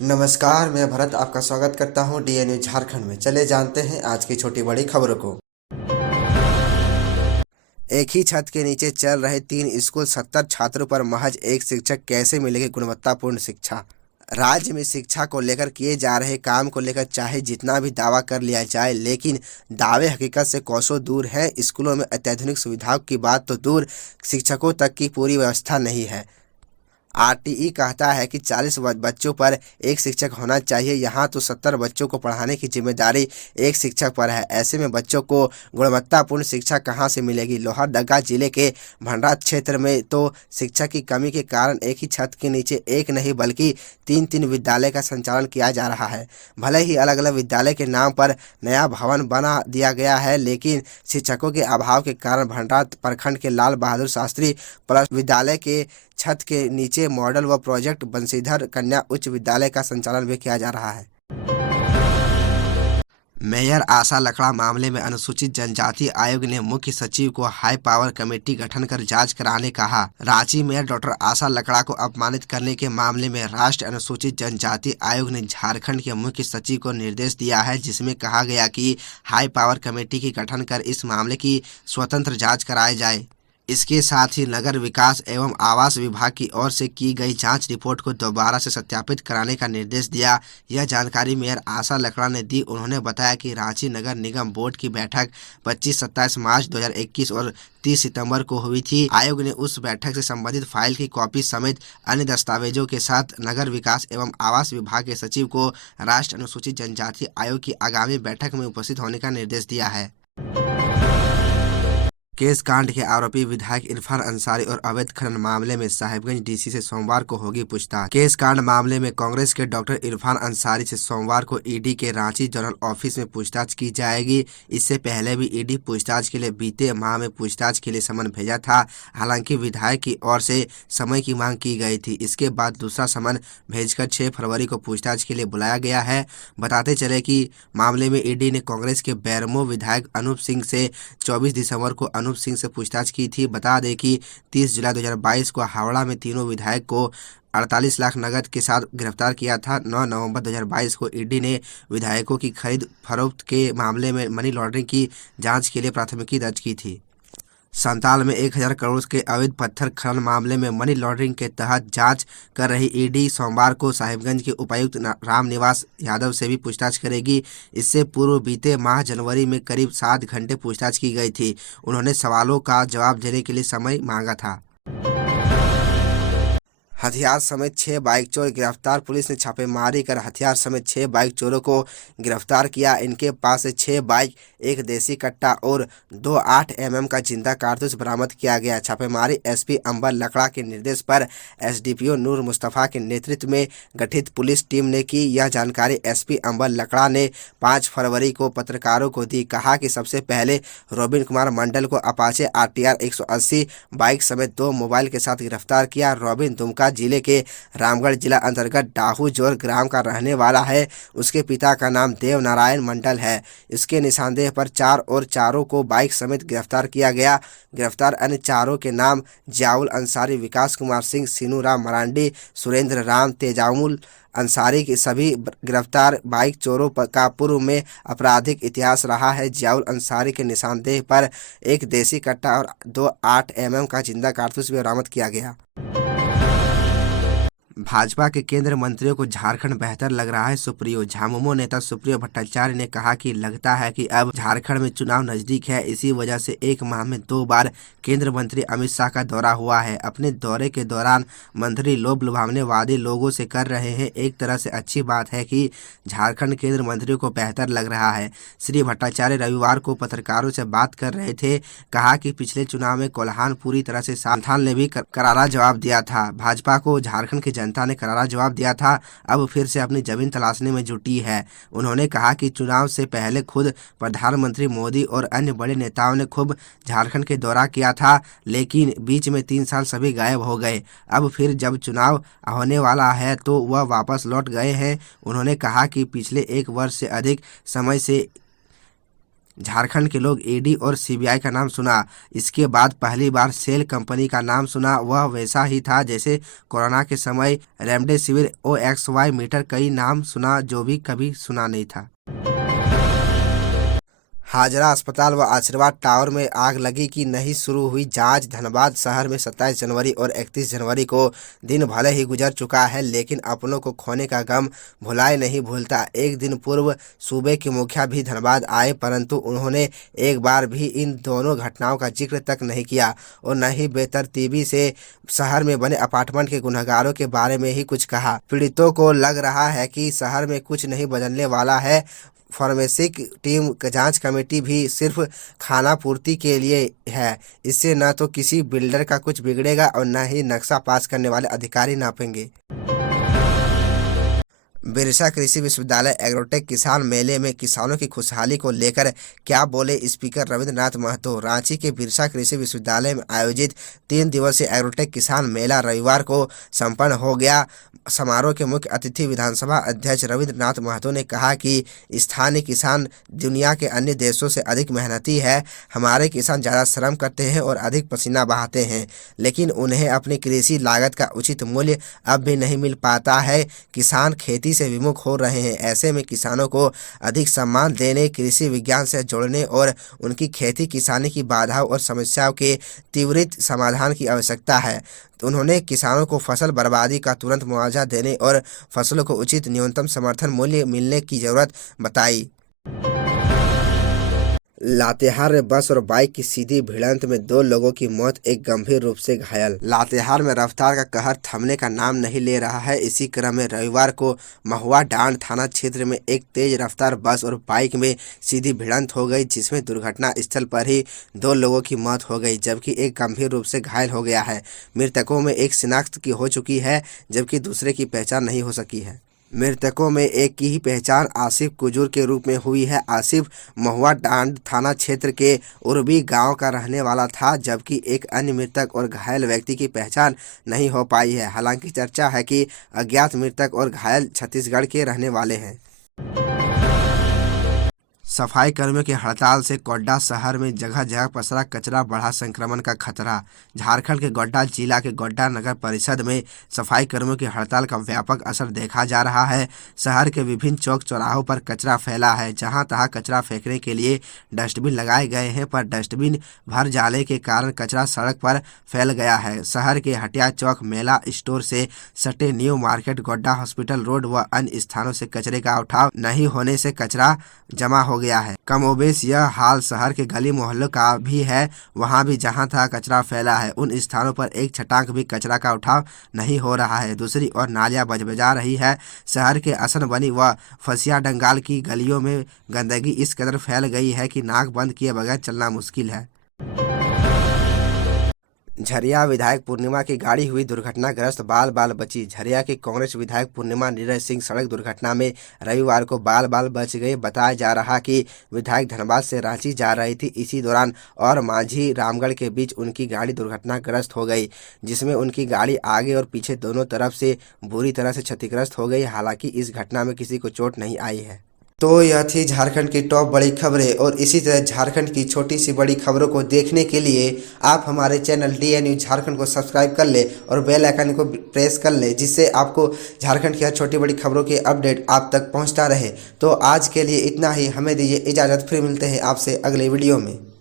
नमस्कार, मैं भरत आपका स्वागत करता हूं डीएनयू झारखंड में। चले जानते हैं आज की छोटी बड़ी खबरों को। एक ही छत के नीचे चल रहे 3 स्कूल, 70 छात्रों पर महज एक शिक्षक, कैसे मिलेगी गुणवत्तापूर्ण शिक्षा। राज्य में शिक्षा को लेकर किए जा रहे काम को लेकर चाहे जितना भी दावा कर लिया जाए, लेकिन दावे हकीकत से कोसों दूर हैं। स्कूलों में अत्याधुनिक सुविधाओं की बात तो दूर, शिक्षकों तक की पूरी व्यवस्था नहीं है। आरटीई कहता है कि 40 बच्चों पर एक शिक्षक होना चाहिए। यहाँ तो 70 बच्चों को पढ़ाने की जिम्मेदारी एक शिक्षक पर है। ऐसे में बच्चों को गुणवत्तापूर्ण शिक्षा कहाँ से मिलेगी। लोहरदगा जिले के भंडारा क्षेत्र में तो शिक्षा की कमी के कारण एक ही छत के नीचे एक नहीं बल्कि 3-3 विद्यालय का संचालन किया जा रहा है। भले ही अलग अलग विद्यालय के नाम पर नया भवन बना दिया गया है, लेकिन शिक्षकों के अभाव के कारण भंडारा प्रखंड के लाल बहादुर शास्त्री प्लस विद्यालय के छत के नीचे मॉडल व प्रोजेक्ट बंशीधर कन्या उच्च विद्यालय का संचालन भी किया जा रहा है। मेयर आशा लकड़ा मामले में अनुसूचित जनजाति आयोग ने मुख्य सचिव को हाई पावर कमेटी गठन कर जांच कराने कहा। रांची मेयर डॉक्टर आशा लकड़ा को अपमानित करने के मामले में राष्ट्रीय अनुसूचित जनजाति आयोग ने झारखंड के मुख्य सचिव को निर्देश दिया है, जिसमें कहा गया कि हाई पावर कमेटी की गठन कर इस मामले की स्वतंत्र जाँच कराई जाए। इसके साथ ही नगर विकास एवं आवास विभाग की ओर से की गई जांच रिपोर्ट को दोबारा से सत्यापित कराने का निर्देश दिया। यह जानकारी मेयर आशा लकड़ा ने दी। उन्होंने बताया कि रांची नगर निगम बोर्ड की बैठक 25-27 मार्च 2021 और 30 सितंबर को हुई थी। आयोग ने उस बैठक से संबंधित फाइल की कॉपी समेत अन्य दस्तावेजों के साथ नगर विकास एवं आवास विभाग के सचिव को राष्ट्रीय अनुसूचित जनजाति आयोग की आगामी बैठक में उपस्थित होने का निर्देश दिया है। केस कांड के आरोपी विधायक इरफान अंसारी और अवैध खनन मामले में साहिबगंज डीसी से सोमवार को होगी पूछताछ। केस कांड मामले में कांग्रेस के डॉक्टर इरफान अंसारी से सोमवार को ईडी के रांची जोनल ऑफिस में पूछताछ की जाएगी। इससे पहले भी ईडी पूछताछ के लिए बीते माह में पूछताछ के लिए समन भेजा था। हालांकि विधायक की ओर से समय की मांग की गई थी। इसके बाद दूसरा समन भेजकर 6 फरवरी को पूछताछ के लिए बुलाया गया है। बताते चले कि मामले में ईडी ने कांग्रेस के बैरमो विधायक अनूप सिंह से 24 दिसंबर को अनूप सिंह से पूछताछ की थी। बता दें कि 30 जुलाई 2022 को हावड़ा में तीनों विधायक को 48 लाख नकद के साथ गिरफ्तार किया था। 9 नवंबर 2022 को ईडी ने विधायकों की खरीद फरोख्त के मामले में मनी लॉन्ड्रिंग की जांच के लिए प्राथमिकी दर्ज की थी। संताल में 1000 करोड़ के अवैध पत्थर खनन मामले में मनी लॉन्ड्रिंग के तहत जांच कर रही ईडी सोमवार को साहिबगंज के उपायुक्त रामनिवास यादव से भी पूछताछ करेगी। इससे पूर्व बीते माह जनवरी में करीब 7 घंटे पूछताछ की गई थी। उन्होंने सवालों का जवाब देने के लिए समय मांगा था। हथियार समेत 6 बाइक चोर गिरफ्तार। पुलिस ने छापेमारी कर हथियार समेत 6 बाइक चोरों को गिरफ्तार किया। इनके पास से 6 बाइक, एक देसी कट्टा और 2 8 mm का जिंदा कारतूस बरामद किया गया। छापेमारी एसपी अंबर लकड़ा के निर्देश पर एसडीपीओ नूर मुस्तफा के नेतृत्व में गठित पुलिस टीम ने की। यह जानकारी एसपी अंबर लकड़ा ने 5 फरवरी को पत्रकारों को दी। कहा कि सबसे पहले रोबिन कुमार मंडल को अपाचे RTR 180 बाइक समेत 2 मोबाइल के साथ गिरफ्तार किया। रोबिन दुमका जिले के रामगढ़ जिला अंतर्गत डाहू जोर ग्राम का रहने वाला है। उसके पिता का नाम देव नारायण मंडल है। इसके निशानदेह पर 4 और चारों को बाइक समेत गिरफ्तार किया गया। गिरफ्तार अन्य चारों के नाम जियाउल अंसारी, विकास कुमार सिंह, सीनू राम मरांडी, सुरेंद्र राम, तेजामुल अंसारी के सभी गिरफ्तार बाइक चोरों का पूर्व में आपराधिक इतिहास रहा है। जियाउल अंसारी के निशानदेह पर एक देसी कट्टा और 2 8 mm का जिंदा कारतूस भी बरामद किया गया। भाजपा के केंद्रीय मंत्रियों को झारखंड बेहतर लग रहा है। सुप्रियो झामुमो नेता सुप्रियो भट्टाचार्य ने कहा कि लगता है कि अब झारखंड में चुनाव नजदीक है। इसी वजह से एक माह में 2 बार केंद्रीय मंत्री अमित शाह का दौरा हुआ है। अपने दौरे के दौरान मंत्री लोभ लुभावने वादे लोगों से कर रहे हैं। एक तरह से अच्छी बात है कि झारखंड केंद्रीय मंत्रियों को बेहतर लग रहा है। श्री भट्टाचार्य रविवार को पत्रकारों से बात कर रहे थे। कहा कि पिछले चुनाव में कोल्हान पूरी तरह से संथाल ने भी करारा जवाब दिया था। भाजपा को झारखंड की जनता ने करारा जवाब दिया था। अब फिर से अपनी जमीन तलाशने में जुटी है। उन्होंने कहा कि चुनाव से पहले खुद प्रधानमंत्री मोदी और अन्य बड़े नेताओं ने खूब झारखंड के दौरा किया था, लेकिन बीच में 3 साल सभी गायब हो गए। अब फिर जब चुनाव होने वाला है तो वह वापस लौट गए हैं। उन्होंने कहा कि पिछले 1 वर्ष से अधिक समय से झारखंड के लोग ईडी और सीबीआई का नाम सुना, इसके बाद पहली बार सेल कंपनी का नाम सुना। वह वैसा ही था जैसे कोरोना के समय रेमडेसिविर, OXY मीटर, कई नाम सुना जो भी कभी सुना नहीं था। हाजरा अस्पताल व आशीर्वाद टावर में आग लगी कि नहीं, शुरू हुई जांच। धनबाद शहर में 27 जनवरी और 31 जनवरी को दिन भले ही गुजर चुका है, लेकिन अपनों को खोने का गम भुलाए नहीं भूलता। एक दिन पूर्व सूबे के मुखिया भी धनबाद आए, परंतु उन्होंने एक बार भी इन दोनों घटनाओं का जिक्र तक नहीं किया और न ही बेतरतीबी से शहर में बने अपार्टमेंट के गुनहगारों के बारे में ही कुछ कहा। पीड़ितों को लग रहा है कि शहर में कुछ नहीं बदलने वाला है। फॉरेंसिक टीम जांच कमेटी भी सिर्फ खाना पूर्ति के लिए है। इससे न तो किसी बिल्डर का कुछ बिगड़ेगा और न ही नक्शा पास करने वाले अधिकारी नापेंगे। बिरसा कृषि विश्वविद्यालय एग्रोटेक किसान मेले में किसानों की खुशहाली को लेकर क्या बोले स्पीकर रविंद्रनाथ महतो। रांची के बिरसा कृषि विश्वविद्यालय में आयोजित 3 दिवसीय एग्रोटेक किसान मेला रविवार को संपन्न हो गया। समारोह के मुख्य अतिथि विधानसभा अध्यक्ष रविंद्रनाथ महतो ने कहा कि स्थानीय किसान दुनिया के अन्य देशों से अधिक मेहनती है। हमारे किसान ज़्यादा श्रम करते हैं और अधिक पसीना बहाते हैं, लेकिन उन्हें अपनी कृषि लागत का उचित मूल्य अब भी नहीं मिल पाता है। किसान खेती से विमुख हो रहे हैं। ऐसे में किसानों को अधिक सम्मान देने, कृषि विज्ञान से जोड़ने और उनकी खेती किसानी की बाधाओं और समस्याओं के त्वरित समाधान की आवश्यकता है। उन्होंने किसानों को फसल बर्बादी का तुरंत मुआवजा देने और फसलों को उचित न्यूनतम समर्थन मूल्य मिलने की जरूरत बताई। लातेहार में बस और बाइक की सीधी भिड़ंत में 2 लोगों की मौत, एक गंभीर रूप से घायल। लातेहार में रफ्तार का कहर थमने का नाम नहीं ले रहा है। इसी क्रम में रविवार को महुआ डांड थाना क्षेत्र में एक तेज रफ्तार बस और बाइक में सीधी भिड़ंत हो गई, जिसमें दुर्घटना स्थल पर ही 2 लोगों की मौत हो गई, जबकि एक गंभीर रूप से घायल हो गया है। मृतकों में एक शिनाख्त की हो चुकी है, जबकि दूसरे की पहचान नहीं हो सकी है। मृतकों में एक की ही पहचान आसिफ कुजूर के रूप में हुई है। आसिफ महुआ डांड थाना क्षेत्र के उर्बी गांव का रहने वाला था, जबकि एक अन्य मृतक और घायल व्यक्ति की पहचान नहीं हो पाई है। हालांकि चर्चा है कि अज्ञात मृतक और घायल छत्तीसगढ़ के रहने वाले हैं। सफाई कर्मियों की हड़ताल से गोड्डा शहर में जगह जगह पसरा कचरा, बढ़ा संक्रमण का खतरा। झारखंड के गोड्डा जिला के गोड्डा नगर परिषद में सफाई कर्मियों की हड़ताल का व्यापक असर देखा जा रहा है। शहर के विभिन्न चौक चौराहों पर कचरा फैला है। जहां तहां कचरा फेंकने के लिए डस्टबिन लगाए गए हैं, पर डस्टबिन भर जाने के कारण कचरा सड़क पर फैल गया है। शहर के हटिया चौक, मेला स्टोर से सटे new market, Godda hospital road व अन्य स्थानों से कचरे का उठाव नहीं होने से कचरा जमा हो गया है। कमोबेश यह हाल शहर के गली मोहल्लों का भी है। वहां भी जहां था कचरा फैला है, उन स्थानों पर एक छटाक भी कचरा का उठाव नहीं हो रहा है। दूसरी ओर नालियां बजबजा रही है। शहर के असन बनी व फसिया डंगाल की गलियों में गंदगी इस कदर फैल गई है कि नाक बंद किए बगैर चलना मुश्किल है। झरिया विधायक पूर्णिमा की गाड़ी हुई दुर्घटनाग्रस्त, बाल बाल बची। झरिया के कांग्रेस विधायक पूर्णिमा नीरज सिंह सड़क दुर्घटना में रविवार को बाल बाल बच गए। बताया जा रहा कि विधायक धनबाद से रांची जा रही थी। इसी दौरान और मांझी रामगढ़ के बीच उनकी गाड़ी दुर्घटनाग्रस्त हो गई, जिसमें उनकी गाड़ी आगे और पीछे दोनों तरफ से बुरी तरह से क्षतिग्रस्त हो गई। हालांकि इस घटना में किसी को चोट नहीं आई है। तो यह थी झारखंड की टॉप बड़ी खबरें, और इसी तरह झारखंड की छोटी सी बड़ी खबरों को देखने के लिए आप हमारे चैनल DN न्यूज़ झारखंड को सब्सक्राइब कर ले और बेल आइकन को प्रेस कर ले, जिससे आपको झारखंड की हर छोटी बड़ी खबरों के अपडेट आप तक पहुंचता रहे। तो आज के लिए इतना ही, हमें दीजिए इजाज़त, फिर मिलते हैं आपसे अगले वीडियो में।